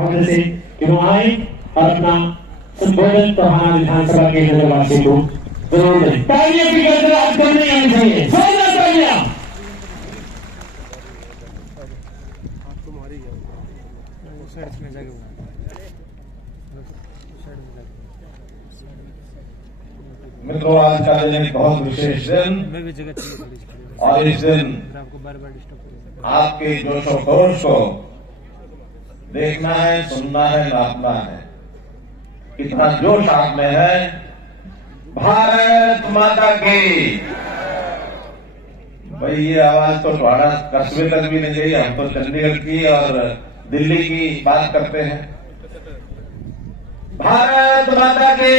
महोदय से कि वो आए और अपना संबोधन टोहाना विधानसभा के नगरवासी को जरूर दें। तालियों की गड़गड़ाहट करनी आनी चाहिए। जोरदार तालियां। मित्रों, आज का दिन एक बहुत विशेष दिन और इस दिन आपके जोश और खरोश को देखना है, सुनना है, नापना है। कितना जोश आप में है। भारत माता की। भाई ये आवाज तो थोड़ा कस्बे तक भी नहीं गई। हम तो चंडीगढ़ की और दिल्ली की बात करते हैं। भारत माता की।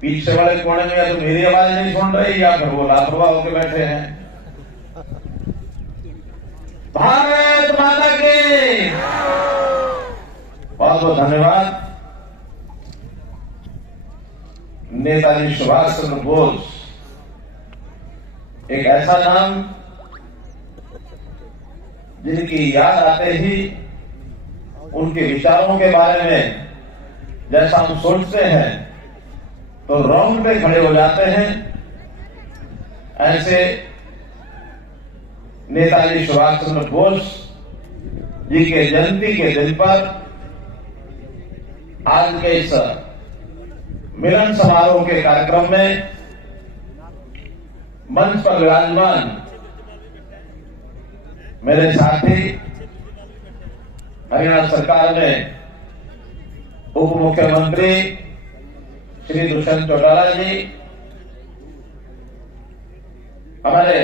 पीछे वाले कोने में या तो मेरी आवाज नहीं सुन रही या फिर वो लापरवाह होकर बैठे हैं। भारत माता की। बहुत बहुत धन्यवाद। नेताजी सुभाष चंद्र बोस एक ऐसा नाम जिनकी याद आते ही उनके विचारों के बारे में जैसा हम सोचते हैं तो रोंगटे खड़े हो जाते हैं। ऐसे नेताजी सुभाष चंद्र बोस जी के जयंती के दिन पर आज के इस मिलन समारोह के कार्यक्रम में मंच पर विराजमान मेरे साथी हरियाणा सरकार में उप मुख्यमंत्री श्री दुष्यंत चौटाला जी, हमारे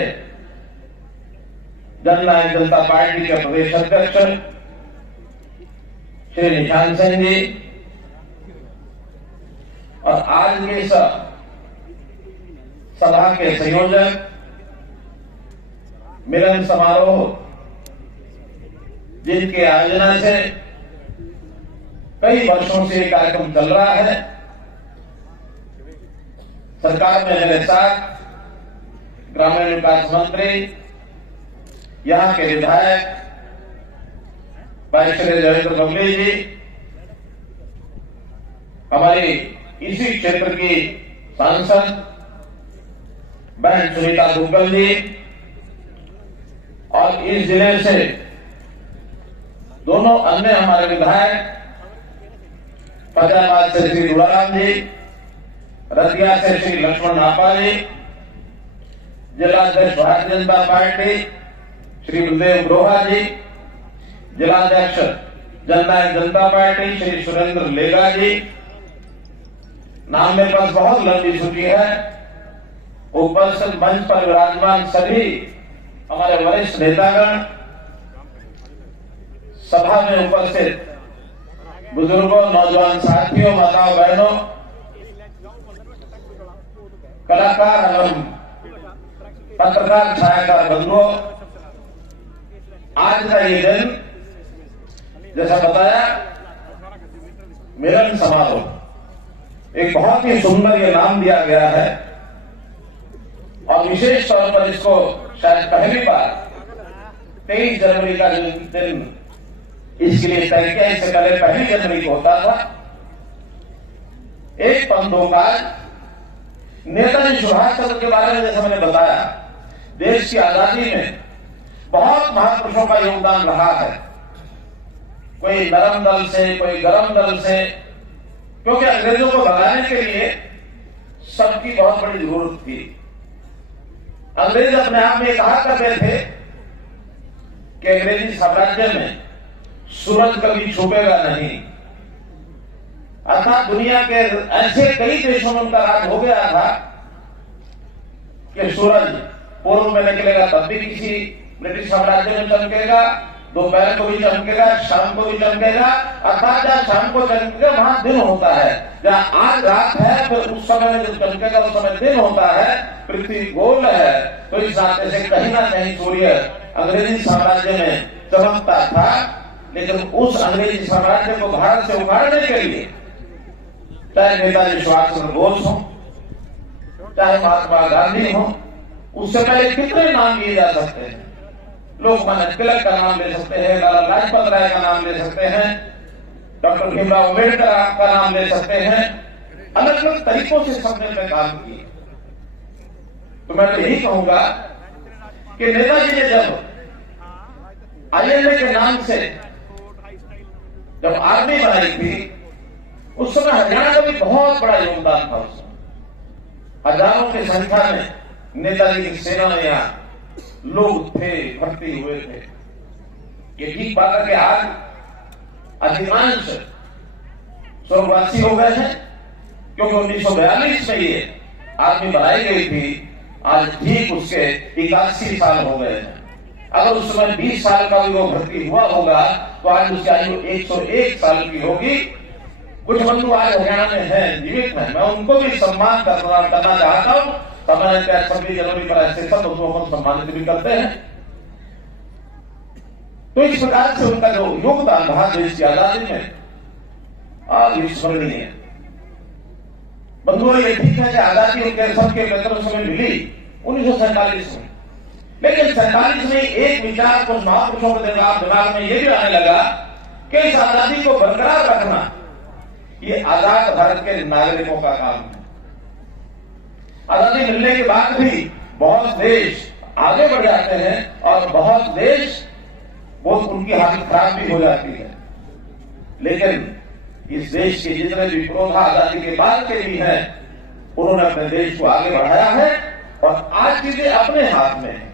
जननायक जनता पार्टी के प्रदेश अध्यक्ष श्री निशांत सिंह जी और आज के इस सभा के संयोजक मिलन समारोह जिनके आयोजना से कई वर्षों से ये कार्यक्रम चल रहा है। सरकार में मेरे साथ ग्रामीण विकास मंत्री, यहां के विधायक भाई श्री रविंद्र बबली जी, हमारी इसी क्षेत्र की सांसद बहन सुनीता दुग्गल जी और इस जिले से दोनों अन्य हमारे विधायक फतेहाबाद से श्री रुड़ाराम जी, रतिया से श्री लक्ष्मण नापा जी, जिलाध्यक्ष भारतीय जनता पार्टी श्री गुरुदेव ग्रोहा जी, जिलाध्यक्ष जननायक जनता पार्टी श्री सुरेंद्र लेगा जी। नाम मेरे पास बहुत लंबी सूची है। उपस्थित मंच पर विराजमान सभी हमारे वरिष्ठ नेतागण, सभा में उपस्थित बुजुर्गों, नौजवान साथियों, माताओं बहनों, कलाकार एवं पत्रकार छायाकार बंधुओं, आज का ये दिन जैसा बताया मिलन समारोह, एक बहुत ही सुंदर ये नाम दिया गया है और विशेष तौर पर इसको शायद पहली बार 23 जनवरी का दिन इसके लिए तय किया। इससे पहले 1 जनवरी को होता था। एक पंथोकाल नेताजी सुभाष चंद्र के बारे में जैसे मैंने बताया, देश की आजादी में बहुत महापुरुषों का योगदान रहा है। कोई नरम दल से, कोई गरम दल से, क्योंकि अंग्रेजों को भगाने के लिए सबकी बहुत बड़ी जरूरत थी। अंग्रेज अपने आप में कहा करते थे कि अंग्रेजी साम्राज्य में सूरज कभी छुपेगा नहीं। अर्थात दुनिया के ऐसे कई देशों में उनका राज हो गया था कि सूरज पूर्व में निकलेगा तब भी किसी ब्रिटिश साम्राज्य में चमकेगा, दोपहर को भी चमकेगा, शाम को भी चमकेगा। अर्थात जहां शाम को चमकेगा वहां दिन होता है। जहां आज रात है फिर उस समय में जब चमकेगा उस समय दिन होता है। पृथ्वी गोल है तो इस नाते से कहीं ना कहीं सूर्य अंग्रेजी साम्राज्य में चमकता था। लेकिन उस अंग्रेजी साम्राज्य को भारत से उखाड़ने के लिए चाहे नेताजी सुभाष चंद्र बोस हो, चाहे महात्मा गांधी हो, उससे पहले कितने नाम लिए जा सकते हैं। लोकमान्य तिलक का नाम ले सकते हैं, लाला लाजपत राय का नाम ले सकते हैं, डॉक्टर भीमराव अम्बेडकर का नाम ले सकते हैं। अलग अलग तरीकों से सबने पे काम किए। तो मैं तो यही कहूंगा कि नेताजी ने जब आईएनए के नाम से जब आर्मी बनाई थी, उस समय हरियाणा का भी बहुत बड़ा योगदान था। उसमें हजारों की संख्या में नेताजी की सेना में यहां लोग थे, भर्ती हुए थे। ये ठीक बात है कि आज अधिकांश स्वर्गवासी हो गए हैं, क्योंकि 1942 में ये आर्मी बनाई गई थी। आज ठीक उसके 81 साल हो गए हैं। अगर उस समय 20 साल का भी वो भर्ती हुआ होगा तो आज उसकी आयु 101 साल की होगी। कुछ बंधु आज हरियाणा में हैं, जीवित हैं, मैं उनको भी सम्मान करना चाहता हूं। समय 26 जनवरी पर ऐसे सब बंधुओं को सम्मानित भी करते हैं। तो इस प्रकार से उनका जो योगदान रहा देश की आजादी में अविस्मरणीय है। बंधुओं, ये ठीक है कि आजादी उनके सबके नेतृत्व में मिली 1947 में, लेकिन 47 में एक विचार कुछ महापुरुषों के दिमाग में ये भी आने लगा कि इस आजादी को बरकरार रखना ये आजाद भारत के नागरिकों का काम है। आजादी मिलने के बाद भी बहुत देश आगे बढ़ जाते हैं और बहुत देश बहुत उनकी हालत खराब भी हो जाती है। लेकिन इस देश के जितने भी पुरोधा आजादी के बाद के भी हैं, उन्होंने अपने देश को आगे बढ़ाया है और आज चीजें अपने हाथ में है।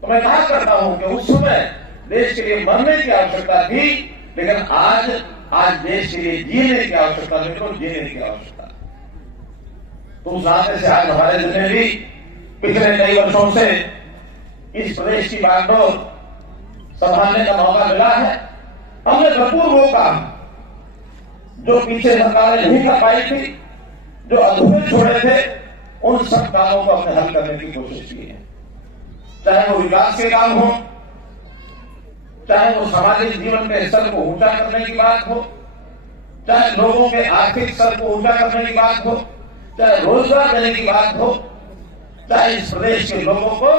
तो मैं कहा करता हूं कि उस समय देश के लिए मरने की आवश्यकता थी, लेकिन आज देश के लिए जीने की आवश्यकता नहीं, तो जीने की आवश्यकता। तो उस नाते से आज हमारे जितने भी पिछले कई वर्षों से इस प्रदेश की बागडोर संभालने का मौका मिला है, हमने भरपूर वो काम जो पीछे सरकारें नहीं कर पाई थी, जो अधूरे छोड़े थे, उन सब कामों को हमने हल करने की कोशिश की है। चाहे वो विकास के काम हो, चाहे वो सामाजिक जीवन के स्तर को ऊंचा करने की बात हो, चाहे लोगों के आर्थिक स्तर को ऊंचा करने की बात हो, चाहे रोजगार देने की बात हो, चाहे इस प्रदेश के लोगों को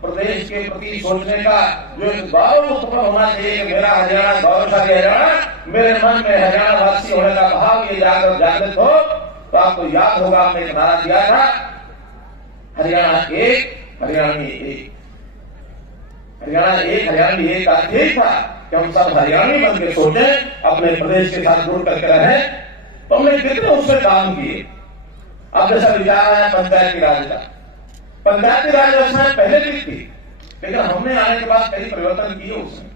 प्रदेश के प्रति सोचने का जो एक गौरव उत्पन्न होना चाहिए कि मेरा हरियाणा गौरवशाली हरियाणा, मेरे मन में हरियाणा वासी होने का भाव ये जागृत हो। तो आपको याद होगा हमने एक नारा दिया था, हरियाणा एक, हरियाणी एक। हरियाणा एक, हरियाणी एक का यही था कि हम सब हरियाणी बन के सोचे, अपने प्रदेश के साथ जुड़ करके रहे। तो हमने कितने उसमें काम किए। अब जैसा विचार आया पंचायती राज का, पंचायती राज व्यवस्था पहले भी थी, लेकिन हमने आने के बाद कई परिवर्तन किए उसमें,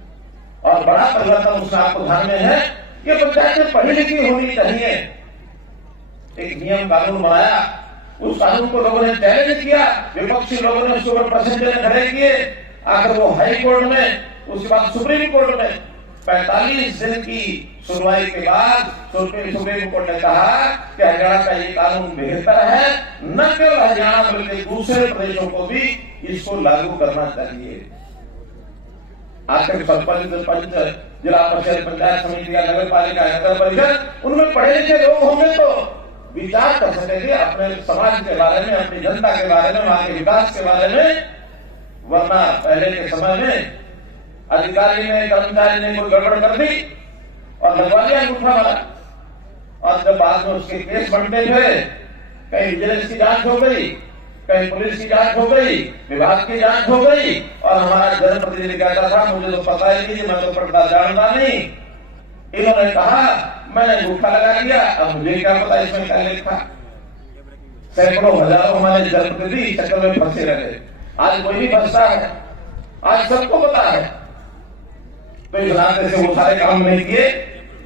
और बड़ा परिवर्तन उसमें आपको ध्यान में है कि पंचायतें पढ़ी लिखी होनी चाहिए। एक नियम कानून बनाया, उस कानून को लोगों ने चैलेंज किया, विपक्षी लोगों ने उसके ऊपर प्रश्न खड़े किए, आखिर वो हाई कोर्ट में, उसके बाद सुप्रीम कोर्ट में 45 दिन की सुनवाई के बाद सुप्रीम कोर्ट ने कहा कि हरियाणा का ये कानून बेहतर है, न केवल हरियाणा बल्कि दूसरे प्रदेशों को भी इसको लागू करना चाहिए। आखिर सरपंच, जिला परिषद, पंचायत समिति या नगर पालिका, नगर परिषद, उनमें पढ़े लिखे लोग होंगे तो विचार कर सकेंगे अपने समाज के बारे में, अपनी जनता के बारे में, वहां के विकास के बारे में। वरना पहले के समय में अधिकारी ने, कर्मचारी ने कोई गड़बड़ कर दी और लगवा लिया अंगूठा वाला, और जब बाद में उसके केस बनते थे, कहीं विजिलेंस की जांच हो गई, कहीं पुलिस की जांच हो गई, विभाग की जांच हो गई, और हमारा जनप्रतिनिधि कहता था मुझे तो पता ही नहीं, मैं तो पढ़ता जानता नहीं। इन्होंने कहा मैंने अंगूठा लगा दिया, अब मुझे क्या पता इसमें क्या लिखा। सैकड़ों हजारों हमारे जनप्रतिनिधि चक्कर में फंसे रहे। आज कोई नहीं फंसता है, आज सबको पता है। तो इस नाते से वो सारे काम नहीं किए,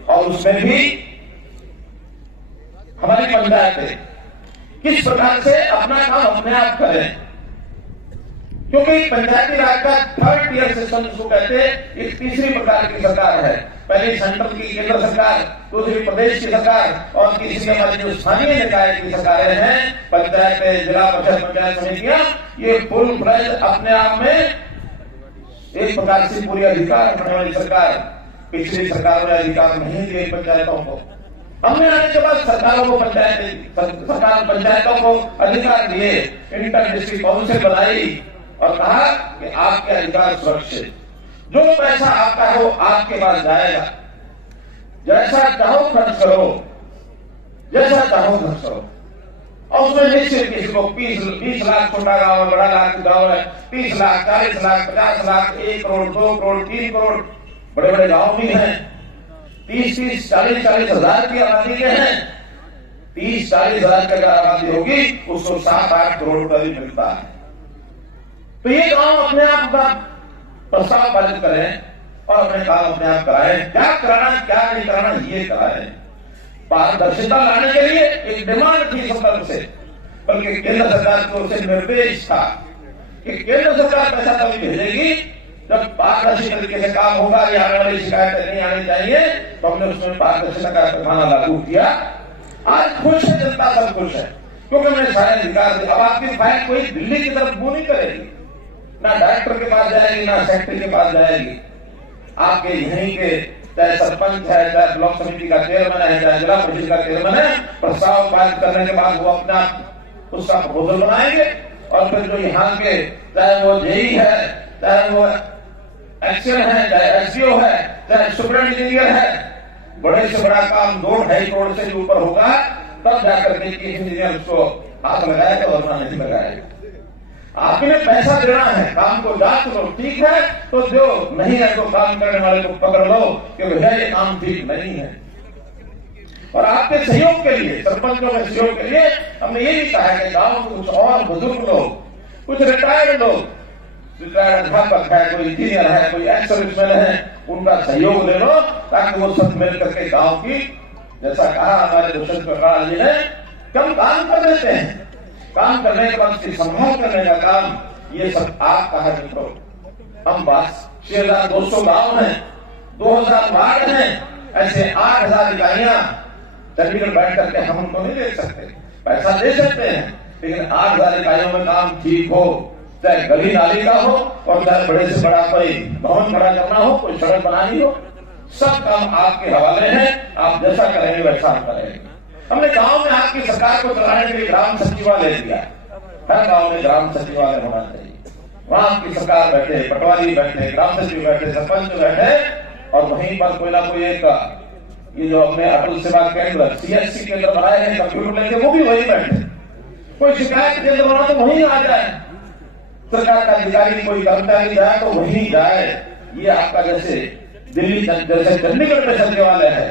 और उसमें भी हमारी पंचायतें किस प्रकार से अपना काम अपने आप करें, क्योंकि पंचायती राज का 3rd टियर सिस्टम जिसको कहते हैं, एक तीसरी प्रकार की सरकार है। पहली सेंट्रल की केंद्र सरकार, दूसरी प्रदेश की सरकार, और तीसरी हमारी जो स्थानीय निकाय की सरकारें हैं, पंचायतें, जिला परिषद, पंचायत समितियां, ये फुल फ्लेज अपने आप में एक प्रकार से पूरी अधिकार रखने वाली सरकार। पिछली सरकारों ने अधिकार नहीं दिए पंचायतों को, हमने आने के बाद सरकारों को पंचायतों को अधिकार दिए। इंटर डिस्ट्रिक्ट काउंसिल बनाई, और कहा कि आपके अधिकार सुरक्षित, जो पैसा आपका है वो आपके पास जाएगा, जैसा चाहो खर्च करो, जैसा चाहो खर्च करो। और उसमें निश्चित किसी को 20 लाख छोटा गांव है, बड़ा लाख गांव है, 30 लाख, 40 लाख, 50 लाख, 1 करोड़, 2 करोड़, 3 करोड़, बड़े बड़े गांव भी हैं। 30-30, 40-40 हजार की आबादी के हैं। 30-40 हजार की अगर आबादी होगी उसको 7-8 करोड़ रुपया भी मिलता है। तो ये गांव अपने आप का प्रस्ताव पारित करें और अपने काम अपने आप कराएं। क्या कराना क्या नहीं कराना ये कराएं। पारदर्शिता लाने के लिए एक डिमांड थी संदर्भ से, बल्कि केंद्र सरकार की ओर से निर्देश था कि केंद्र सरकार पैसा तभी भेजेगी जब पारदर्शी तरीके से काम होगा। ये आने वाली शिकायतें नहीं आनी चाहिए, तो हमने उसमें पारदर्शिता का पैमाना लागू किया। आज खुश है जनता, सब खुश है, क्योंकि हमने सारे अधिकार दिए। अब आपकी फाइल कोई दिल्ली की तरफ मुंह नहीं करेगी, ना डायरेक्टर के पास जाएगी, ना सेक्रेटरी के पास जाएगी। आपके यहीं के चाहे सरपंच है, चाहे ब्लॉक समिति का चेयरमैन है, चाहे जिला परिषद का चेयरमैन है, प्रस्ताव पारित करने के बाद वो अपना उसका प्रपोजल बनाएंगे और फिर जो यहाँ के चाहे वो जेई है, चाहे वो एक्शन है, चाहे एसडीओ है, चाहे सुपरिटेंडेंट इंजीनियर है, बड़े से बड़ा काम 2-2.5 करोड़ से भी ऊपर होगा तब जाकर के इंजीनियर उसको हाथ लगाएगा, वरना नहीं लगाएगा। आपने पैसा देना है, काम को जांच लो, ठीक है तो जो नहीं है तो काम करने वाले को पकड़ लो कि भैया ये काम ठीक नहीं है। और आपके सहयोग के लिए, सरपंचों के सहयोग के लिए हमने ये भी कहा है कि गांव के कुछ और बुजुर्ग लोग, कुछ रिटायर्ड लोग, रिटायर्ड अध्यापक है, कोई इंजीनियर है, कोई एक्स सर्विसमैन है, उनका सहयोग ले लो ताकि वो सब मिल करके गांव की, जैसा कहा हमारे दुष्यंत प्रकाश जी ने, कम काम कर देते हैं। काम करने के बाद संभाल करने का काम ये सब आपका है मित्रों। हम बस 6,200 गांव हैं, 2,000 वार्ड हैं, ऐसे 8,000 इकाइयां चंडीगढ़ बैठ करके हम उनको नहीं दे सकते। पैसा दे सकते हैं लेकिन 8,000 इकाइयों में काम ठीक हो, चाहे गली नाली का हो और चाहे बड़े से बड़ा कोई भवन खड़ा करना हो, कोई सड़क बनानी हो, सब काम आपके हवाले हैं। आप जैसा करेंगे वैसा हम करेंगे। हमने गांव में आपकी सरकार को चलाने के लिए ग्राम सचिवालय दिया। हर गांव में ग्राम सचिवालय होना चाहिए। वहां आपकी सरकार बैठे, पटवारी बैठे, ग्राम सचिव बैठे, सरपंच बैठे और वहीं पर कोई ना कोई एक ये जो हमने अटल सेवा केंद्र CSC केंद्र बनाए हैं कंप्यूटर लेके, वो भी वहीं बैठे। कोई शिकायत केंद्र बना तो वहीं आ जाए, सरकार का अधिकारी कोई कर्मचारी जाए तो वहीं जाए। ये आपका जैसे दिल्ली जैसे चंडीगढ़ में सचिवालय है,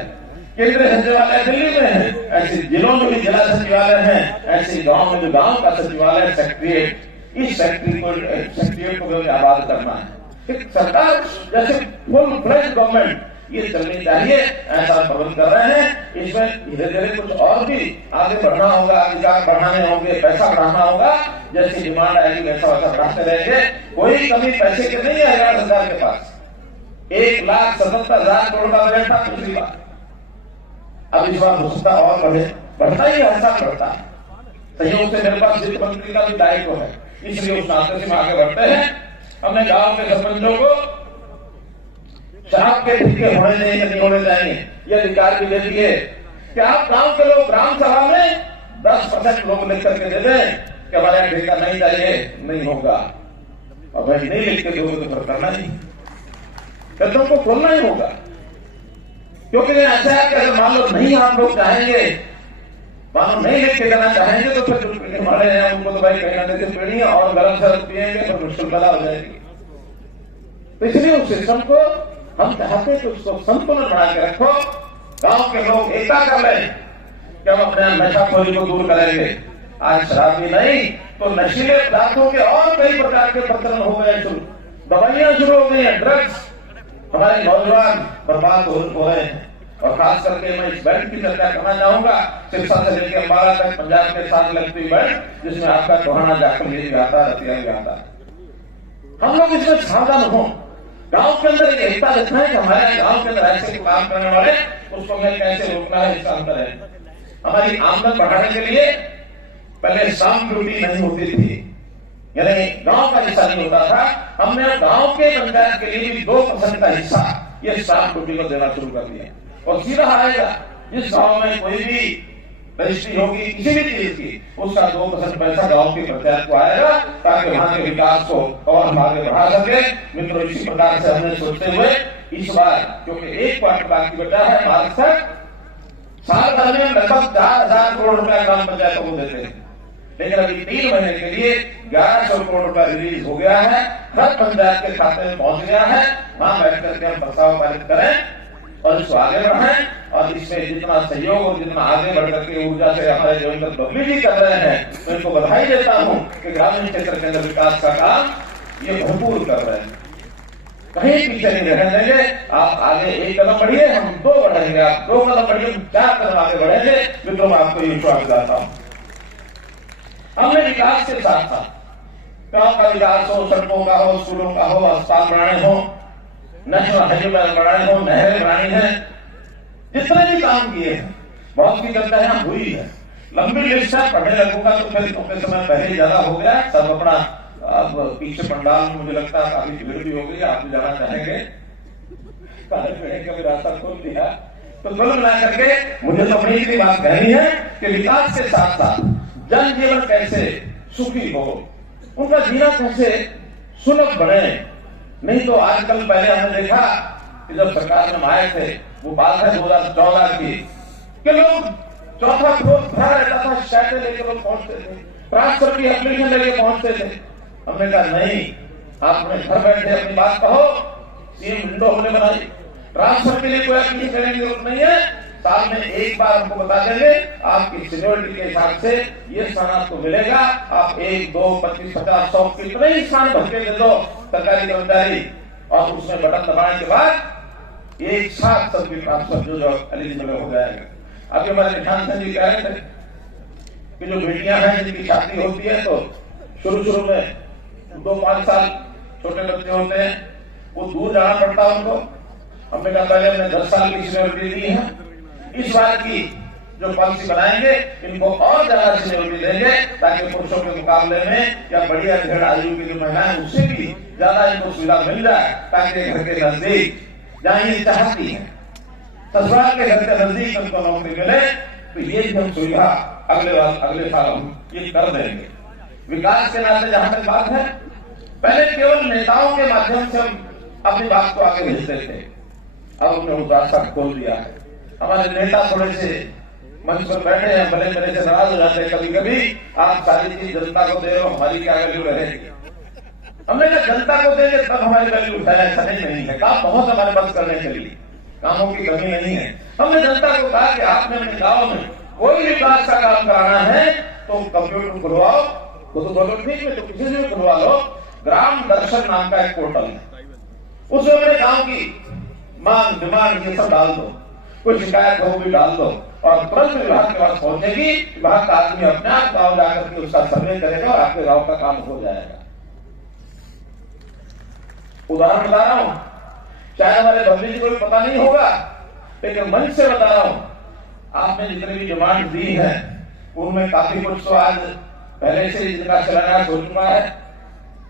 केंद्रीय सचिवालय दिल्ली में है, ऐसे जिलों में भी जिला सचिवालय है, ऐसे गांव में जो गांव का सचिवालय सेक्रेटरिएट, इस सेक्रेटरिएट को आबाद करना है। एक सरकार जैसे फुल फ्लेज गवर्नमेंट ये चलनी चाहिए, ऐसा प्रबंध कर रहे हैं। इसमें धीरे धीरे कुछ और भी आगे बढ़ना होगा, अधिकार बढ़ाने होंगे, पैसा बढ़ाना होगा। जैसी डिमांड आएगी वैसा वैसा बढ़ाते रहेंगे। कोई कमी पैसे की नहीं है हरियाणा सरकार के पास। 1,77,000 करोड़ का बजट था पिछली बार, अब इस बार हो सकता और बढ़ता ही ऐसा बढ़ता है। सहयोग से मेरे पास वित्त मंत्री का भी दायित्व है, इसलिए उस नाते से हम आगे बढ़ते हैं। हमने गांव के सरपंचों को शराब के ठेके होने चाहिए नहीं होने चाहिए, ये अधिकार भी दे दिए कि आप गांव के लोग ग्राम सभा में 10% लोग लिख करके दे दें कि हमारे यहाँ ठेका नहीं चाहिए, नहीं होगा। और भाई नहीं लिख के दोगे तो फिर करना नहीं, कदम को खोलना ही होगा। क्योंकि ऐसा है कि अगर मान लो नहीं आप लोग चाहेंगे, मान लो नहीं लिख के देना चाहेंगे तो फिर हमारे यहाँ उनको तो भाई कहीं ना कहीं पीनी और गरम शरब पिएंगे तो मुश्किल पैदा हो जाएगी। तो इसलिए उस सिस्टम को हम चाहते हैं कि उसको संतुलन बना के रखो, गांव के लोग एकता कर लें कि हम अपने नशाखोरी को दूर करेंगे। आज शराबी नहीं तो नशीले पदार्थों के और कई प्रकार के प्रचलन हो गए, दवाइयां शुरू हो गई हैं, ड्रग्स, हमारे नौजवान बर्बाद हो रहे हैं। और खास करके मैं इस बेल्ट की चर्चा करना चाहूंगा, सिरसा से लेकर अम्बाला तक पंजाब के साथ लगती बेल्ट, जिसमें आपका टोहाना जाकर भी आता, रतिया भी आता। हम लोग इसमें सावधान हो, गांव के अंदर ये एकता दिखाएं कि हमारे गांव के अंदर ऐसे काम करने वाले उसको हमें कैसे रोकना है, इसका अंतर है। हमारी आमदन बढ़ाने के लिए पहले शाम ड्यूटी नहीं होती थी, यानी गांव का हिस्सा नहीं होता था। हमने गांव के पंचायत के लिए भी 2% का हिस्सा ये शाम ड्यूटी को देना शुरू कर दिया। और सीधा आएगा, जिस गांव में कोई भी रजिस्ट्री होगी किसी भी चीज की, उसका 2% पैसा गांव की पंचायत को आएगा ताकि वहां के विकास को और हम आगे बढ़ा सके। मित्रों, इसी प्रकार से हमने सोचते हुए इस बार, क्योंकि एक क्वार्टर बाकी बचा है मार्च तक, साल भर में लगभग 4,000 करोड़ रुपया ग्राम पंचायतों को देते हैं, लेकिन अभी 3 महीने के लिए 1100 करोड़ रुपया रिलीज हो गया है, हर पंचायत के खाते में पहुंच गया है। वहां बैठ करके हम प्रस्ताव पारित करें और इसको आगे बढ़ाएं, और इसमें जितना सहयोग और जितना आगे बढ़ करके ऊर्जा से हमारे जो इनका बबली जी कर रहे हैं, तो इनको बधाई देता हूं कि ग्रामीण क्षेत्र के अंदर विकास का काम ये भरपूर कर रहे हैं, कहीं पीछे नहीं रहने देंगे। आप आगे 1 कदम बढ़िए, हम 2 बढ़ेंगे, आप 2 कदम बढ़िए, 4 कदम आगे बढ़ेंगे। मित्रों, मैं आपको ये विश्वास दिलाता हूं। हमने विकास के साथ साथ गांव का विकास हो, सड़कों का हो, स्कूलों का हो, अस्पताल बनाने हो, नेशनल हाईवे बनाने हो, नहरें बनानी है, जितने भी काम किए हैं, बहुत की चर्चा यहाँ हुई है, लंबी लिस्ट है, पढ़ने लगूंगा तो फिर अपने समय पहले ज्यादा हो गया सब अपना। अब पीछे पंडाल में मुझे लगता है काफी भीड़ भी हो गई, आप भी जाना चाहेंगे, का भी रास्ता खोल दिया। तो कुल मिला करके मुझे तो अपनी की बात कहनी है कि विकास के साथ साथ जन जीवन कैसे सुखी हो, उनका जीना कैसे सुलभ बने। नहीं तो आजकल, पहले हमने देखा कि जब सरकार में आए थे, वो बात है 2014 की, कि लोग 4था फ्लोर भरा रहता था, शिकायतें लेकर लोग पहुंचते थे, ट्रांसफर की एप्लीकेशन लेके पहुंचते थे। हमने कहा नहीं, आप अपने घर बैठे अपनी बात कहो, सीएम विंडो हमने बनाई, ट्रांसफर के लिए कोई एप्लीकेशन करने की जरूरत नहीं है, साल में एक बार हमको बता देंगे, आपकी सीनियरिटी के हिसाब से ये स्थान आपको मिलेगा, आप 1, 2, 25, 50, 100 कितने ही स्थान भर के दे दो सरकारी कर्मचारी, और उसमें बटन दबाने के बाद एक साथ सबकी ट्रांसफर जो एलिजिबल हो जाएगा। अभी हमारे निशान सिंह जी कह रहे थे कि जो बेटियां हैं जिनकी शादी होती है, तो शुरू में 2-5 साल छोटे बच्चे होते हैं, वो दूर जाना पड़ता है उनको। हमने कहा पहले हमने 10 साल की सीनियरिटी दी है, इस बार की जो पॉलिसी बनाएंगे इनको और ज्यादा सीनियरिटी देंगे, ताकि पुरुषों के मुकाबले में या बढ़िया घेड़ आयु की जो महिलाएं उससे भी ज्यादा इनको सुविधा मिल जाए, ताकि घर के नजदीक जहाँ ये चाहती है, ससुराल के घर के नजदीक उनको नौकरी मिले। तो ये भी हम सुविधा अगले साल हम ये कर देंगे। विकास के नाते जहां तक बात है, पहले केवल नेताओं के माध्यम से हम अपनी बात को आगे भेजते थे, अब हमने उस रास्ता खोल दिया है। हमारे नेता थोड़े से मंच पर बैठे हैं, भले मेरे से नाराज हो जाते हैं कभी कभी, आप सारी चीज जनता को दे रहे हो, हमारी क्या वैल्यू रहेगी। हमने कहा जनता को देंगे तब हमारी वैल्यू उठाया, ऐसा नहीं है, काम बहुत हमारे पास करने के लिए, कामों की कमी नहीं है। हमने जनता को कहा कि आपने अपने गाँव में कोई विकास का काम कराना है तो कंप्यूटर खुलवाओ, वो तो बोलो ठीक है, तो किसी से भी खुलवा लो। ग्राम दर्शन नाम का एक पोर्टल है, उसमें अपने गाँव की मांग डिमांड ये सब डाल दो, कोई शिकायत हो भी डाल दो, और तुरंत विभाग के पास पहुंचेगी, विभाग का आदमी अपने आप गाँव जाकर के उसका सर्वे करेगा और आपके गाँव का काम हो जाएगा। उदाहरण बता रहा हूं, चाहे हमारे बबली जी को भी पता नहीं होगा, लेकिन मंच से बता रहा हूं, आपने जितनी भी डिमांड दी है उनमें काफी कुछ तो आज पहले से जिनका शिलान्यास हो चुका है,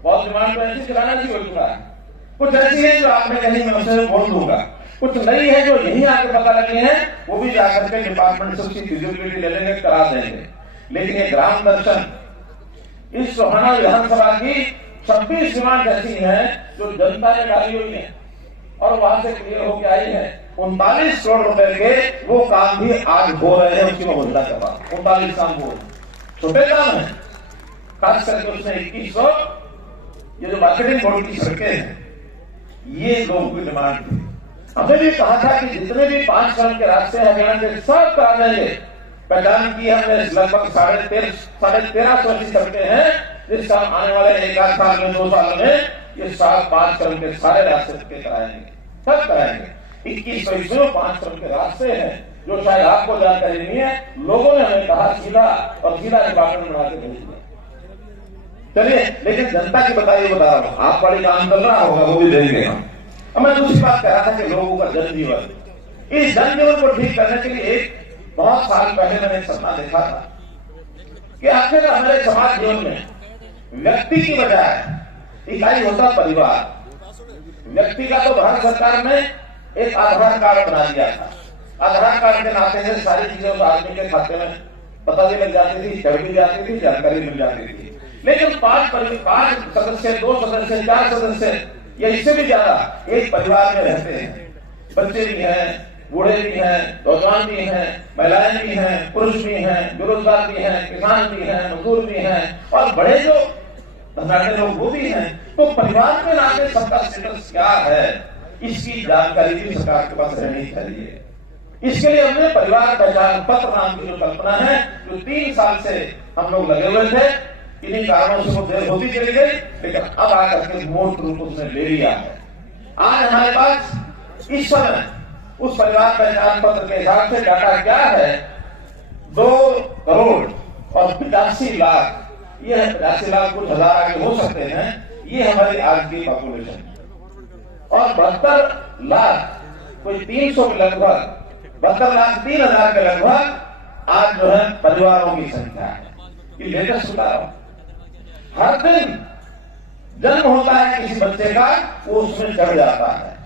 बहुत डिमांड तो ऐसी शिलान्यास ही हो चुका है, कुछ ऐसी है जो आपने कहीं मैं उसे बोल दूंगा, कुछ नई है जो यही आके पता लगी है, वो भी जाकर के डिपार्टमेंट से उसकी फिजिबिलिटी ले लेंगे, करा देंगे। लेकिन ये ग्राम दर्शन इस सोहाना विधानसभा की 26 डिमांड ऐसी है जो जनता ने डाली हुई है और वहां से क्लियर होकर आई है। 39 करोड़ रुपए के वो काम भी आज हो रहे हैं, उसकी मैं घोषणा कर रहा हूं। 39 काम हो रहे, छोटे काम है, खास करके उसमें 2100 ये जो मार्केटिंग बोर्ड की सड़कें हैं, ये लोगों की डिमांड थी। हमने भी कहा था कि जितने भी 5 करोड़ के रास्ते हरियाणा के सब करा देंगे। पहचान की हमने लगभग 1350 ऐसी सड़कें हैं जिस साल आने वाले 1 साल में 2 साल में ये 5 करोड़ के सारे रास्ते कराएंगे, सब कराएंगे। 2100 इसमें 5 करोड़ के रास्ते हैं जो शायद आपको जानकारी नहीं है, लोगों ने हमें कहा सीधा और सीधा डिपार्टमेंट बना के भेज दिया। चलिए, लेकिन जनता की बता रहा हूं, आप वाली काम चल रहा होगा वो भी देंगे हम। अब मैं दूसरी बात कह रहा था कि लोगों का जनजीवन, इस जनजीवन को ठीक करने के लिए एक बहुत साल पहले मैंने एक सपना देखा था कि आखिर हमारे समाज जीवन में व्यक्ति की बजाय इकाई होता परिवार। व्यक्ति का तो भारत सरकार ने एक आधार कार्ड बना दिया था, आधार कार्ड के नाते से सारी चीजें उस आदमी के खाते में पता भी लग जाती थी, चढ़ भी जाती थी, जानकारी मिल जाती थी। लेकिन 5 सदस्य, 2 सदस्य, 4 सदस्य या इससे भी ज्यादा एक परिवार में रहते हैं। बच्चे भी हैं, बूढ़े भी हैं, नौजवान भी हैं, महिलाएं भी हैं, पुरुष भी हैं, बेरोजगार भी हैं, किसान भी हैं, मजदूर भी हैं और बड़े जो धनाढ्य लोग वो भी हैं। तो परिवार में नाते सबका स्टेटस क्या है, इसकी जानकारी भी सरकार के पास रहनी चाहिए। इसके लिए हमने परिवार पहचान पत्र नाम की जो कल्पना है, जो 3 साल से हम लोग लगे हुए थे, इन्हीं कारणों से वो देर होती चली गई, लेकिन अब आकर के मूर्त रूप उसने ले लिया है। आज हमारे पास इस समय उस परिवार पहचान पत्र के हिसाब से डाटा क्या है, 2 करोड़ और 85 लाख, ये 85 लाख कुछ हजार आगे हो सकते हैं, ये हमारी आज की पॉपुलेशन। और 72 लाख कोई 300 के लगभग 72 लाख 3,000 के लगभग आज जो है परिवारों की संख्या है। ये लेटेस्ट बता रहा हूं। हर दिन जन्म होता है किसी बच्चे का, वो उसमें चढ़ जाता है।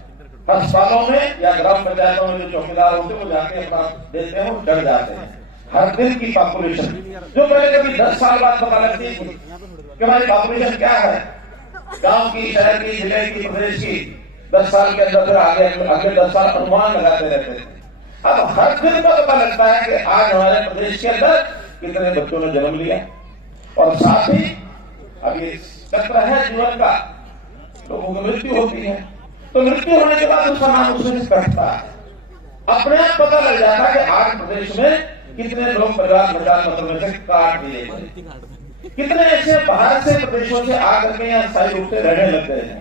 अस्पतालों में या ग्राम पंचायतों में जो चौकीदार होते हैं वो जाके अपना देते हैं, वो चढ़ जाते हैं। हर दिन की पॉपुलेशन जो पहले कभी 10 साल बाद पता लगती थी कि हमारी पॉपुलेशन क्या है, गांव की, शहर की, जिले की, प्रदेश की, 10 साल के अंदर फिर अगले 10 साल अनुमान लगाते रहते थे। अब हर दिन का पता लगता है कि आज हमारे प्रदेश के अंदर कितने बच्चों ने जन्म लिया और साथ ही अभी चक्र है जीवन का, लोगों की मृत्यु होती है। तो मृत्यु होने के बाद उसका नाम उसमें से कटता है। अपने आप पता लग जाता है कि आज प्रदेश में कितने लोग परिवार पहचान पत्र में से काट दिए गए, कितने ऐसे बाहर से प्रदेशों से आकर के यहाँ स्थायी रूप से रहने लग गए हैं।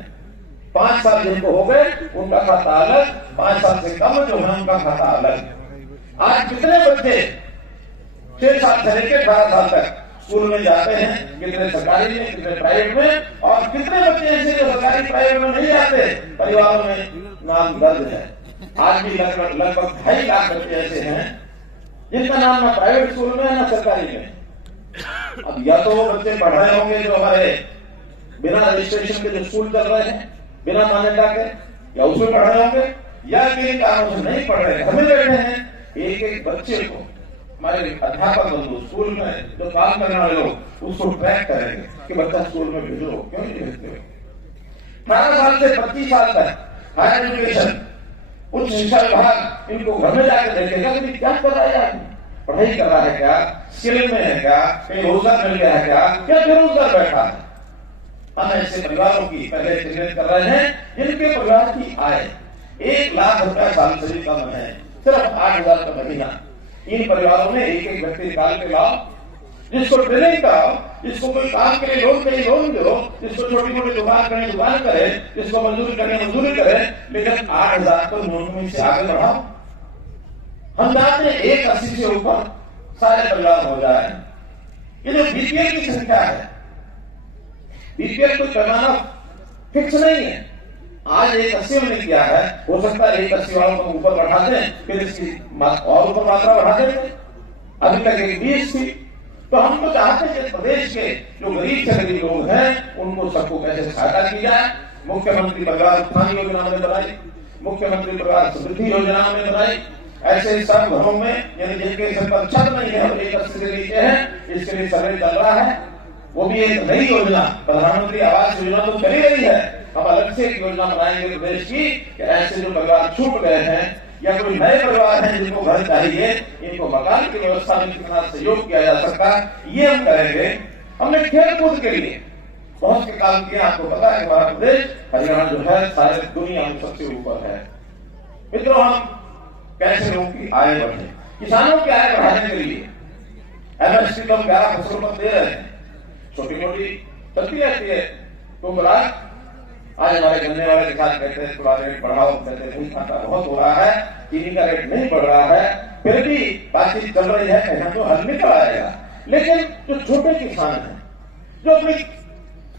5 साल जिनको हो गए उनका खाता अलग, 5 साल से कम जो है उनका खाता अलग। आज कितने बच्चे 6 साल से लेकर 12 साल तक स्कूल में जाते हैं, कितने सरकारी में, कितने प्राइवेट में, और कितने बच्चे ऐसे जो सरकारी प्राइवेट में नहीं जाते, परिवारों में नाम दर्ज है। आज भी लगभग 2.5 लाख बच्चे ऐसे हैं जिनका नाम ना प्राइवेट स्कूल में है ना सरकारी में। अब या तो वो बच्चे पढ़ रहे होंगे जो हमारे बिना रजिस्ट्रेशन के जो स्कूल चल रहे हैं, बिना मान्यता के, या उसमें पढ़ रहे होंगे, या किन कारणों से नहीं पढ़ रहे, हमें बैठे हैं। एक बच्चे को हमारे अध्यापक बंधु स्कूल में जो काम करने वाले लोग उसको ट्रैक करेंगे कि बच्चा स्कूल में भेजो, क्यों नहीं भेजते हो। 18 साल से 25 साल तक हायर एजुकेशन, उच्च शिक्षा विभाग इनको घर में जाकर देखेगा कि क्या कर रहा है, पढ़ाई कर रहा है क्या, स्किल में है क्या, कहीं रोजगार मिल गया है क्या बेरोजगार बैठा है। हम ऐसे परिवारों की पहले चिन्हित कर रहे हैं जिनके परिवार की आय 1 लाख रुपया साल से भी कम है, सिर्फ 8,000 का महीना। इन परिवारों में एक व्यक्ति निकाल के लाओ, जिसको ट्रेनिंग कराओ, जिसको कोई काम के लिए लोन कहीं लोन दो, जिसको छोटी मोटी दुकान करनी दुकान करे, जिसको मजदूरी करनी मजदूरी करे, लेकिन 8,000 तो न्यूनतम से आगे बढ़ाओ। हम चाहते हैं 180 से ऊपर सारे परिवार हो जाए। ये जो बीपीएल की संख्या है, बीपीएल को पैमाना फिक्स नहीं है। आज 180 हमने किया है, हो सकता है 180 वालों को ऊपर बढ़ा दें, फिर इसकी और ऊपर मात्रा बढ़ा देंगे। अभी तक 120 थी। तो हम तो चाहते हैं कि प्रदेश के जो गरीब से गरीब लोग हैं उनको सबको कैसे सहायता की जाए। मुख्यमंत्री परिवार उत्थान योजना में बनाई, मुख्यमंत्री परिवार समृद्धि योजना में बनाई। ऐसे ही सब घरों में जिनके सर पर छत नहीं है, 180 से नीचे है, इसके लिए सर्वे चल रहा है। वो भी एक नई योजना, प्रधानमंत्री आवास योजना तो चली रही है, हम अलग से एक योजना बनाएंगे प्रदेश की कि ऐसे जो परिवार छूट गए हैं या कोई नए परिवार हैं जिनको घर चाहिए, इनको मकान की व्यवस्था में कितना सहयोग किया जा सकता है, ये हम करेंगे। हमने खेल कूद के लिए बहुत से काम किया। आपको पता है हमारा प्रदेश हरियाणा जो है सारे दुनिया में सबसे ऊपर है। मित्रों, हम कैसे लोगों की आय बढ़े, किसानों की आय बढ़ाने के लिए एमएसपी को 11 फसलों पर दे रहे हैं। छोटी मोटी चलती रहती है तो बड़ा। आज हमारे गन्ने वाले किसान कहते हैं थोड़ा रेट बढ़ाओ, कहते हैं घाटा बहुत हो रहा है, चीनी का रेट नहीं बढ़ रहा है, फिर भी बातचीत चल रही है, कहीं तो हल निकल आएगा। लेकिन जो छोटे किसान हैं जो अपनी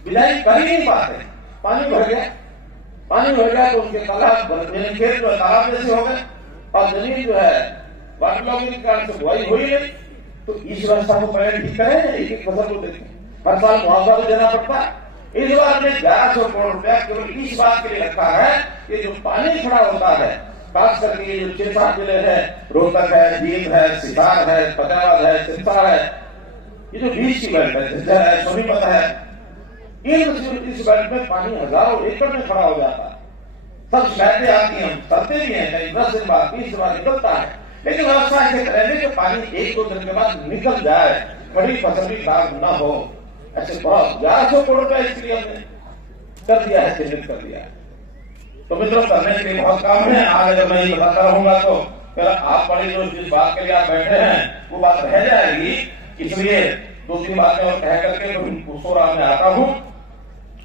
बिजाई कर ही नहीं पाते, पानी भर गया तो उनके तालाब खेत जो है तालाब जैसे हो गए और जमीन जो है वाटर लॉगिंग के कारण से बुआई हुई नहीं। तो इस व्यवस्था को पहले ठीक करें, एक फसल को देखें, हर साल मुआवजा को देना पड़ता है। इस बार ने 1100 करोड़ रुपया केवल इस बात के लिए रखा है कि जो पानी खड़ा होता है खास करके ये जो 6-7 जिले हैं, रोहतक है, जींद है, सिसार है, फतेहाबाद है, सिरसा है, ये जो बीच की बेल्ट है, झज्जर है, सोनीपत है, इस बेल्ट में पानी हजारों एकड़ में खड़ा हो जाता है। सब शिकायतें आती हैं, हम करते भी हैं, कहीं 10 दिन बाद 20 दिन बाद निकलता है, लेकिन व्यवस्था ऐसे करेंगे कि पानी 1-2 दिन के बाद निकल जाए, खड़ी फसल भी खराब न हो। ऐसे बहुत 1100 करोड़ रुपया इसके लिए हमने कर दिया है, चिन्हित कर दिया है। तो मित्रों, करने के लिए बहुत काम है। आज अगर मैं ये बताता रहूंगा तो फिर आप बड़ी जो जिस बात के लिए आप बैठे हैं वो बात रह जाएगी। इसलिए 2-3 बातें और कह करके मैं में आता हूं।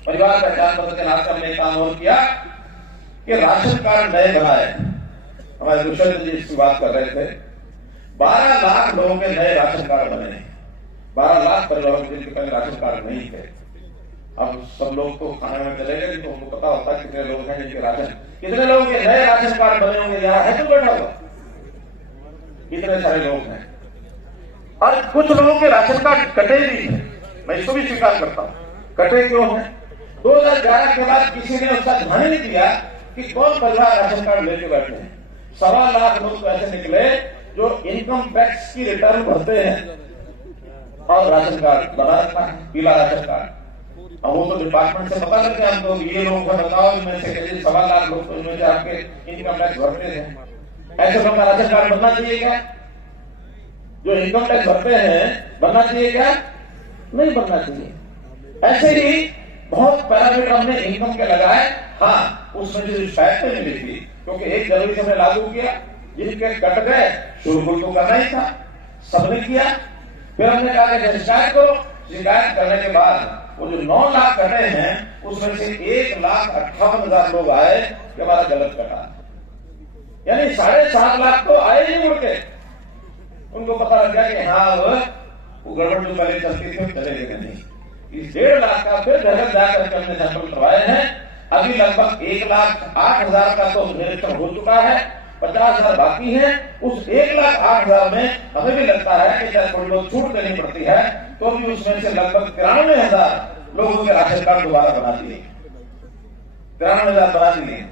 परिवार पहचान पत्र के नाम से हमने काम और किया कि राशन कार्ड नए बनाए। हमारे दुष्यंत जी इसकी बात कर रहे थे। 12 लाख लोगों के नए राशन कार्ड बने। 12 लाख परिवारों के जिनके पहले राशन कार्ड नहीं थे। अब सब लोग तो खाने में चले गए तो उनको पता होता है कितने लोग हैं जिनके राशन, कितने लोगों के नए राशन कार्ड बने होंगे। यहाँ है तो बैठा हुआ, इतने सारे लोग हैं। और कुछ लोगों के राशन कार्ड कटे भी हैं, मैं इसको भी स्वीकार करता हूं। कटे क्यों हैं? 2011 के बाद किसी ने उसका ध्यान नहीं दिया कि कौन परिवार राशन कार्ड लेके बैठे हैं। 1.25 लाख लोग तो ऐसे निकले जो इनकम टैक्स की रिटर्न भरते हैं और राशन कार्ड बना रखा है, पीला राशन कार्ड। अब वो तो डिपार्टमेंट से पता करके हमको ये लोगों को बताओ, इनमें से करीब 1.25 लाख लोग तो इनमें से आपके इनकम टैक्स भरते हैं। ऐसे लोगों का राशन कार्ड बनना चाहिए क्या? जो इनकम टैक्स भरते हैं बनना चाहिए क्या? नहीं बनना चाहिए। ऐसे ही बहुत पैरामीटर हमने इनकम के लगाए। हाँ, उसमें जो शिकायतें मिली थी, क्योंकि 1 जनवरी से हमने लागू किया, जिनके कट गए शुरू तो करना ही था, सबने किया। फिर हमने कहा कि शिकायत करो। शिकायत करने के बाद वो जो 9 लाख कटे हैं उसमें से 1,58,000 लोग आए कि हमारा गलत कटा, यानी 7.5 लाख तो आए ही मुड़ के। उनको पता लग गया कि हाँ वो गड़बड़ जो पहले चलती थी चलेगी नहीं। इस 1.5 लाख का फिर घर जाकर हमने सैंपल करवाए हैं। अभी लगभग 1,08,000 का तो निरीक्षण हो चुका है, 50,000 बाकी है। उस 1,08,000 में हमें भी लगता है कि चाहे थोड़ी बहुत छूट देनी पड़ती है तो भी उसमें से लगभग 93,000 लोगों के राशन कार्ड दोबारा बना दिए। 93,000 बना दिए।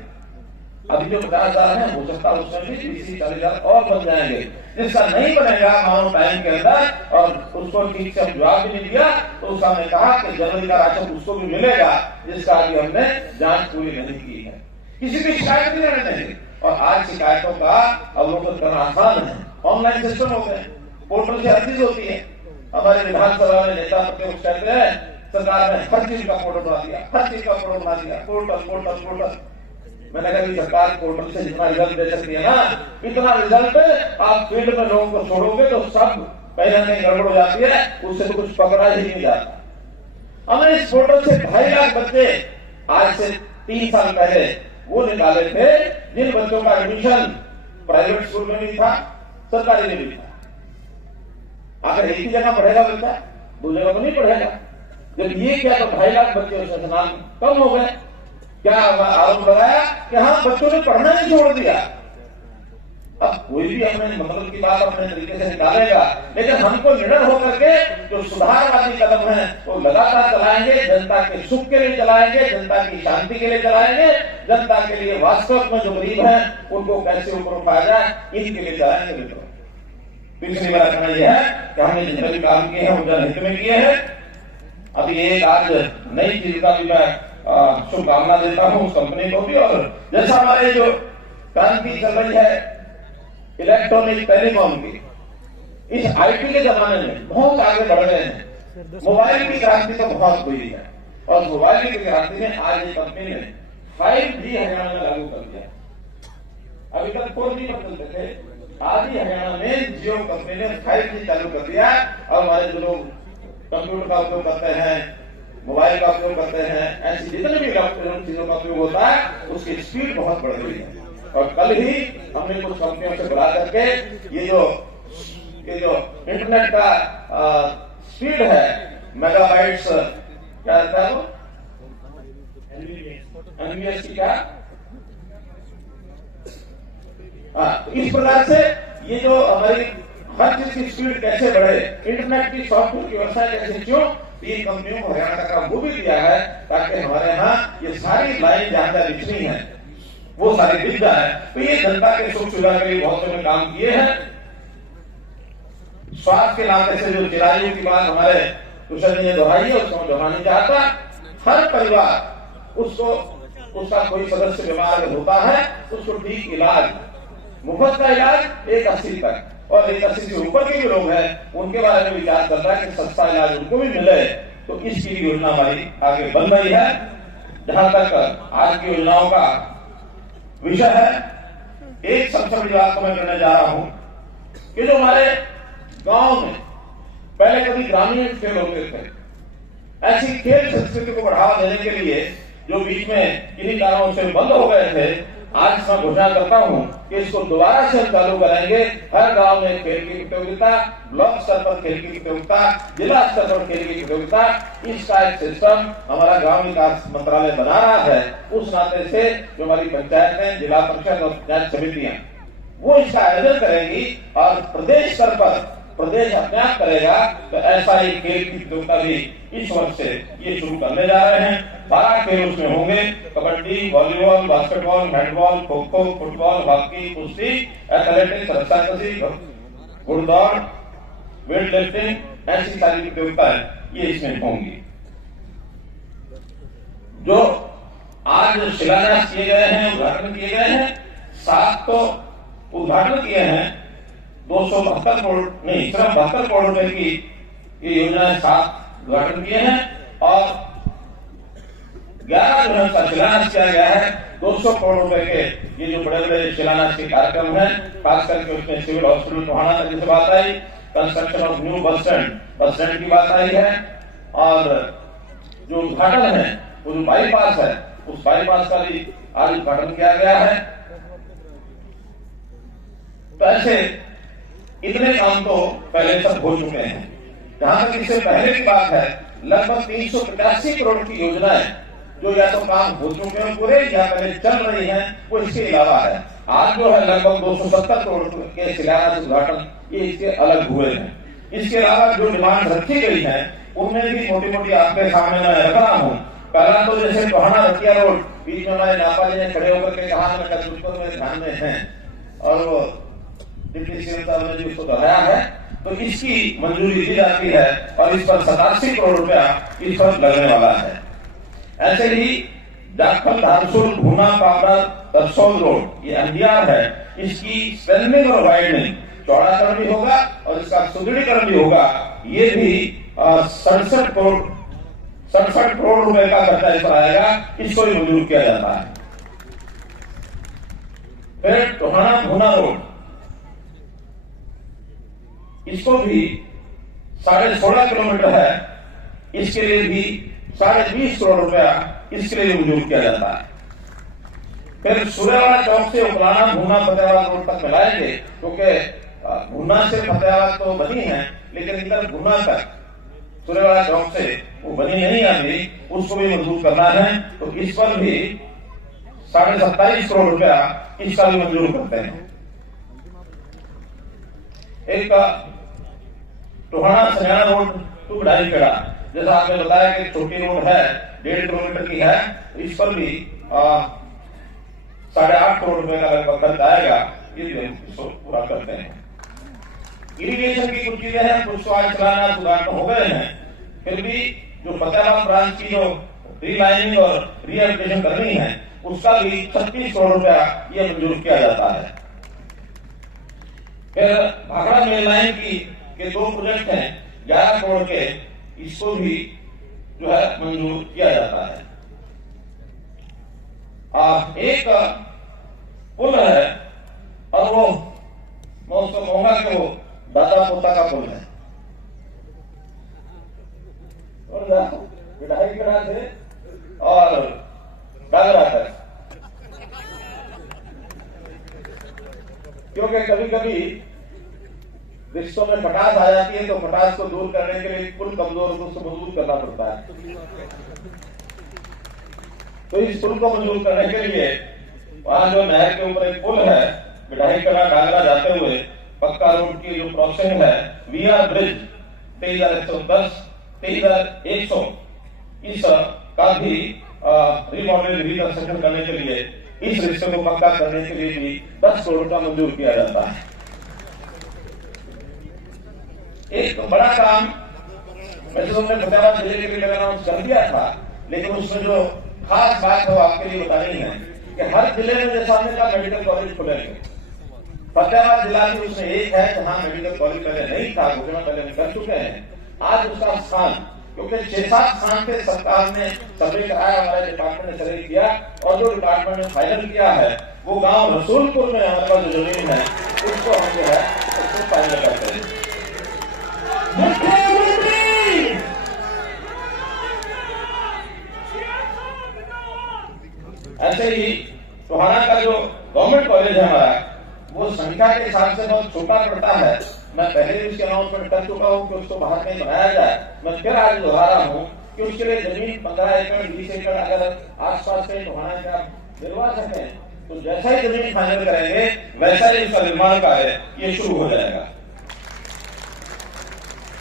अभी जो 50,000 है हो सकता है उसमें भी 20-40,000 और बन जाएंगे। जिसका नहीं बनेगा मानो टाइम के अंदर और उसको ठीक से जवाब भी नहीं दिया तो उसका हमने कहा कि जनवरी का राशन उसको भी मिलेगा जिसका अभी हमने जांच पूरी नहीं की है। किसी की शिकायत नहीं रहने देंगे। और आज शिकायतों का अवलोकन करना आसान है, ऑनलाइन सिस्टम हो गए, पोर्टल से हर चीज होती है। हमारे विधानसभा में नेता प्रतिपक्ष कहते हैं सरकार ने हर चीज का पोर्टल बना दिया, हर चीज का पोर्टल बना दिया, पोर्टल। मैंने कहा सरकार पोर्टल से जितना रिजल्ट दे सकती है ना, इतना रिजल्ट आप फील्ड में लोगों को छोड़ोगे तो सब कहीं ना कहीं गड़बड़ हो जाती है, उससे तो कुछ पकड़ा ही नहीं जाता। हमने इस पोर्टल से 2.5 लाख बच्चे आज से 3 साल पहले वो निकाले थे जिन बच्चों का एडमिशन प्राइवेट स्कूल में भी था, सरकारी में भी था। अगर एक ही जगह पढ़ेगा बच्चा, दूसरी जगह तो नहीं पढ़ेगा। जब ये क्या तो 2.5 लाख बच्चे उससे नाम कम हो गए। क्या आरोप लगाया कि हाँ बच्चों ने पढ़ना ही छोड़ दिया। अब कोई भी अपने मतलब की बात अपने तरीके से निकालेगा, लेकिन हमको निडर होकर के जो सुधारवादी कदम है वो लगातार चलाएंगे। जनता के सुख के लिए चलाएंगे, जनता की शांति के लिए चलाएंगे, जनता के लिए वास्तव में जो गरीब है उनको कैसे ऊपर उठाया जाए इनके लिए चलाएंगे। मित्रों, पिछली बार कहना यह है कि हमने जितने भी काम किए हैं वो जनहित में किए हैं। अभी एक आज नई चीज का भी मैं शुभकामना देता हूं उस कंपनी को भी। और जैसा हमारे जो क्रांति चल रही है इलेक्ट्रॉनिक टेलीकॉम की, इस आईटी के जमाने में बहुत आगे बढ़ गए हैं। मोबाइल की क्रांति तो बहुत हुई है और मोबाइल की क्रांति में आज ये कंपनी ने 5G हरियाणा में लागू कर दिया। अभी तक 4G पर चलते थे, आज ही हरियाणा में जियो कंपनी ने 5G चालू कर दिया। और हमारे जो लोग कंप्यूटर का उपयोग करते हैं, मोबाइल का उपयोग करते हैं, ऐसी जितने भी इलेक्ट्रॉनिक चीजों का उपयोग होता है उसकी स्पीड बहुत बढ़ गई है। और कल ही हमने कुछ कंपनियों से बुला करके ये जो इंटरनेट का स्पीड है मेगाबाइट्स, क्या रहता है वो एमबीएस की क्या, तो इस प्रकार से ये जो हमारी हर चीज की स्पीड कैसे बढ़े, इंटरनेट की सॉफ्टवेयर की व्यवस्था कैसे, क्यों ये कंपनियों को हरियाणा का काम वो भी दिया है ताकि हमारे यहाँ ये सारी लाइन जहां तक बिछनी है वो सारी दिख जाए। तो ये जनता के सुख सुविधा के लिए बहुत से काम किए हैं। स्वास्थ्य के नाते से जो चिरायु की बात हमारे कुशल जी ने दोहराई है, उसको दोहरानी चाहता। हर परिवार उसको, उसका कोई सदस्य बीमार होता है, उसको ठीक इलाज, मुफ्त का इलाज 180 तक, और 180 से ऊपर के भी लोग हैं उनके बारे में विचार करता है कि सस्ता इलाज उनको भी मिले। तो इसकी योजना हमारी आगे बन रही है। जहां तक आज की योजनाओं का विषय है, एक सबसे बड़ी बात मैं करने जा रहा हूं कि जो हमारे गांव में पहले कभी ग्रामीण खेल होते थे, ऐसी खेल संस्कृति को बढ़ावा देने के लिए जो बीच में किन्हीं कारणों से बंद हो गए थे, आज मैं घोषणा करता हूं कि इसको दोबारा से हम चालू करेंगे। हर गांव में खेल की प्रतियोगिता, ब्लॉक स्तर पर खेल की प्रतियोगिता, जिला स्तर पर खेल की प्रतियोगिता, इसका एक सिस्टम हमारा ग्राम विकास मंत्रालय बना रहा है। उस नाते से जो हमारी पंचायतें, जिला परिषद और पंचायत समितियां वो इसका आयोजन करेंगी और प्रदेश स्तर पर प्रदेश अपने आप करेगा। तो ऐसा ही खेल की प्रतियोगिता भी इस वर्ष से ये शुरू करने जा रहे हैं। 12 खेल उसमें होंगे, kabaddi, volleyball, basketball, handball, kho kho, football, hockey, कुश्ती, एथलेटिक्स, रस्साकशी, घुड़दौड़, वेट लिफ्टिंग, ऐसी सारी प्रतियोगिताएं ये इसमें होंगी। जो आज शिलान्यास किए गए हैं, उद्घाटन किए गए हैं, 7 तो उद्घाटन किए हैं, 272 करोड़ नहीं, सिर्फ 72 करोड़ रुपए की ये योजनाएं 7 उद्घाटन किए हैं और 11 जो है उसका शिलान्यास किया गया है। 200 करोड़ रुपए के ये जो बड़े बड़े शिलान्यास के कार्यक्रम हैं, खास करके उसमें सिविल हॉस्पिटल टोहाना तक की बात आई, construction of new bus stand की बात आई है, और जो उद्घाटन है वो जो बाईपास है, उस बाईपास का भी आज उद्घाटन किया गया है। तो ऐसे इतने काम तो पहले सब हो चुके हैं। जहां तक इससे पहले की बात है, लगभग 385 करोड़ की योजनाएं जो या तो काम हो चुके हैं पूरे या पहले चल रही हैं, वो इसके अलावा है। आज जो है लगभग 270 करोड़ के शिलान्यास उद्घाटन ये इसके अलग हुए हैं। इसके अलावा जो डिमांड रखी गई है उनमें भी मोटी मोटी आपके सामने मैं रख रहा हूँ। पहला तो जैसे टोहाना रतिया रोड, बीच में हमारे नापा जी ने खड़े होकर के कहा मेरे ध्यान में है और वो डिप्टी सीएम साहब ने उसको दोहराया है, तो इसकी मंजूरी दी जाती है और इस पर 87 करोड़ रुपया इस पर लगने वाला है। ऐसे ही जाखल, धारसूल, भूना, पावड़ा, तरसौल रोड ये एनडीआर है, इसकी स्ट्रेंथनिंग और वाइडनिंग, चौड़ाकरण भी होगा और इसका सुदृढ़ीकरण भी होगा। ये भी 67 करोड़ रुपए का खर्चा इस पर आएगा, इसको भी मंजूर किया जाता है। फिर टोहाना भूना रोड, इसको भी 16.5 किलोमीटर है, इसके लिए भी 20.5 करोड़ रुपया इसके लिए मंजूर किया जाता है। फिर सूर्यवाड़ा चौक से उपलाना, भूना, फतेहाबाद रोड तक मिलाएंगे, क्योंकि भूना से फतेहाबाद तो बनी है लेकिन इधर भूना तक सूर्यवाड़ा चौक से वो बनी नहीं आती, उसको भी मंजूर करना है। तो इस पर भी 27.5 करोड़ रुपया इसका भी मंजूर करते हैं। एक टोहाना सनियाना रोड टू बिडाई खेड़ा, जैसा आपने बताया कि छोटी रोड है, 1.5 किलोमीटर की है, तो इस पर भी 8.5 करोड़ रुपए का लगभग खर्च आएगा, ये भी इसको पूरा करते हैं। इरिगेशन की कुछ चीजें हैं, कुछ आज चलाना उद्घाटन हो गए हैं, फिर भी जो फतेहाबाद ब्रांच की जो रीलाइनिंग और रीएप्लिकेशन करनी है उसका भी 36 करोड़ रुपया ये मंजूर किया जाता है। फिर भाखड़ा मेन लाइन के 2 प्रोजेक्ट हैं 11 करोड़ के, इसको भी जो है मंजूर किया जाता है। एक पुल है और वो मैं उसको कहूंगा कि वो दादा पोता का पुल है, बिडाई खेड़ा से और डागरा तक, क्योंकि कभी कभी रिश्तों में खटास आ जाती है, तो खटास को दूर करने के लिए पुल कमजोर को उसको मजबूत करना पड़ता है। तो इस पुल को मंजूर करने के लिए वहां जो नहर के ऊपर एक पुल है, बिडाई खेड़ा डागरा जाते हुए पक्का रोड की जो क्रॉसिंग है, वीआर ब्रिज 23,110, 23,100, इस का भी रिमॉडलिंग, रिकंस्ट्रक्शन करने के लिए इस रिश्ते को पक्का करने के लिए भी 10 करोड़ का मंजूर किया जाता है। एक तो बड़ा काम वैसे हमने फतेहाबाद जिले के लिए अनाउंस कर दिया था, लेकिन उसमें जो खास बात है वो आपके लिए बतानी है कि हर जिले में जैसा हमने कहा मेडिकल कॉलेज खुलेंगे, फतेहाबाद जिला भी उसमें एक है जहां मेडिकल कॉलेज पहले नहीं था, घोषणा पहले हम कर चुके हैं। आज उसका स्थान, क्योंकि 6-7 स्थान के सरकार ने सर्वे कराया, हमारे डिपार्टमेंट ने सर्वे किया और जो डिपार्टमेंट ने फाइनल किया है वो गांव रसूलपुर में हमारे पास जो जमीन है उसको हम जो है उसको फाइनल करते हैं। ऐसे ही टोहाना का जो गवर्नमेंट कॉलेज है हमारा, वो संख्या के हिसाब से बहुत छोटा पड़ता है। मैं पहले भी उसकी अनाउंसमेंट कर चुका हूं कि उसको बाहर कहीं बनाया जाए। मैं फिर आज दोहरा रहा हूं कि उसके लिए जमीन 15 एकड़ 20 एकड़ अगर आसपास के टोहाना से आप दिलवा सकें तो जैसा ही जमीन फाइनल करेंगे वैसा ही उसका निर्माण कार्य ये शुरू हो जाएगा।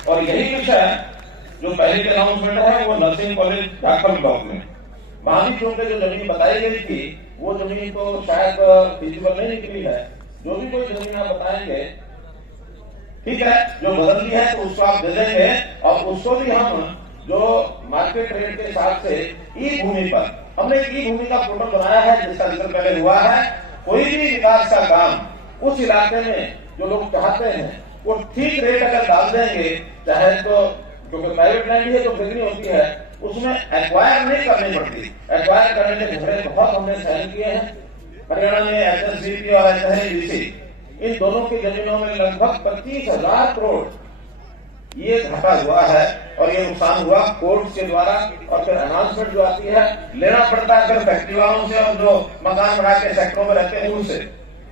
और यही विषय जो पहले के अनाउंसमेंट है वो नर्सिंग कॉलेज झारखंड ब्लॉक में, वहां भी क्योंकि जो जमीन बताई गई थी वो जमीन तो शायद फिजिबल नहीं निकली है। जो भी कोई जमीन आप बताएंगे ठीक है, जो बदलती है तो उसको आप दे देंगे और उसको भी हम जो मार्केट रेट के हिसाब से ई भूमि पर हमने ई भूमि का पोर्टल बनाया है जिसका जिक्र पहले हुआ है। कोई भी विकास का काम उस इलाके में जो लोग चाहते हैं वो ठीक रेट अगर डाल देंगे, चाहे तो क्योंकि प्राइवेट लैंड है तो बिक्री होती है, उसमें एक्वायर नहीं करनी पड़ती। एक्वायर करने के झगड़े बहुत हमने सहन किए हैं। हरियाणा में एचएसबीपी और एचएसबीसी इन दोनों की जमीनों में लगभग 25,000 करोड़ ये घाटा हुआ है और ये नुकसान हुआ कोर्ट के द्वारा। और फिर अनाउंसमेंट जो आती है लेना पड़ता है फिर फैक्ट्री वालों से और जो मकान बना के सेक्टरों में रहते हैं उनसे,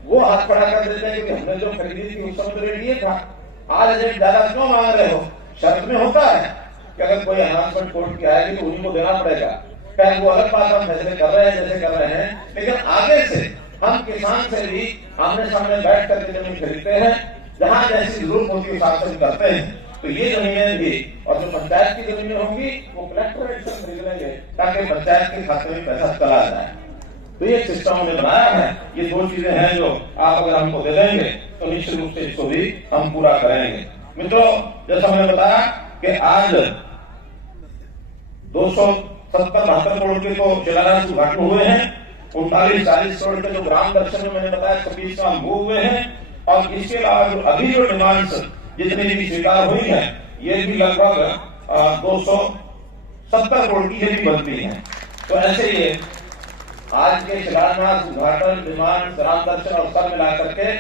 वो हाथ खड़ा कर देते हैं कि हमने जो खरीदी थी उस समय रेट ये था, आज रेट ज्यादा क्यों मांग रहे हो। शर्त में होता है कि अगर कोई अनाउंसमेंट कोर्ट की आएगी तो उन्हीं को देना पड़ेगा। खैर वो अलग बात, हम फैसले कर रहे हैं जैसे कर रहे हैं, लेकिन आगे से हम किसान से भी आमने सामने बैठ करके जमीन खरीदते हैं, जहां जैसी जरूरत होती है हिसाब से करते हैं। तो ये जमीनें भी और जो पंचायत की जमीनें होंगी वो कलेक्टर रेट से खरीद लेंगे ताकि पंचायत के खाते में पैसा चला जाए। तो ये सिस्टम हमने बनाया है। ये 2 चीजें हैं जो आप अगर हमको दे देंगे तो निश्चित रूप से इसको भी हम पूरा करेंगे। मित्रों, जैसा हमने बताया कि आज 270-72 करोड़ के तो शिलान्यास उद्घाटन हुए हैं, 39-40 करोड़ के जो ग्राम दर्शन में मैंने बताया 26 काम मूव हुए हैं और इसके अलावा अभी जो डिमांड्स जितनी भी स्वीकार हुई है ये भी लगभग 270 करोड़ की ये भी बनती है। तो ऐसे ही आज के शिलान्यास उद्घाटन डिमांड ग्राम दर्शन और सब मिलाकर के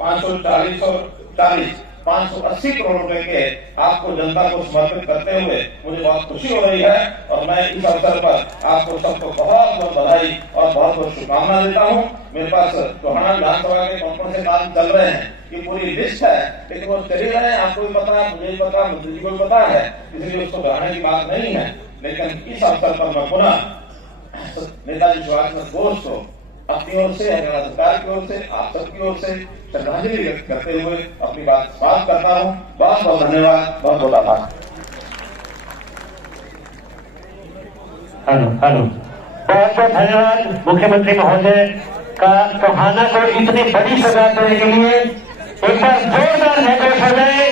580 करोड़ रुपए के आपको जनता को समर्पित करते हुए मुझे बहुत खुशी हो रही है और मैं इस अवसर पर आपको सबको बहुत बहुत बधाई और बहुत बहुत शुभकामना देता हूं। मेरे पास टोहाना विधानसभा के कौन से काम चल रहे हैं ये पूरी लिस्ट है, लेकिन वो चल रहे हैं, आपको भी पता है, मुझे भी पता है, मंत्री जी को भी पता है, इसलिए उसको दोहराने की बात नहीं है। लेकिन इस अवसर पर मैं पुनः नेताजी सुभाष चंद्र बोस को अपनी ओर से, हरियाणा सरकार की ओर से, आप सबकी ओर से श्रद्धांजलि व्यक्त करते हुए अपनी बात समाप्त करता हूँ। बहुत बहुत धन्यवाद, बहुत बहुत आभार। हेलो बहुत बहुत धन्यवाद मुख्यमंत्री महोदय का टोहाना को इतनी बड़ी सजा देने के लिए। एक बार जोरदार घोषणा हो जाए।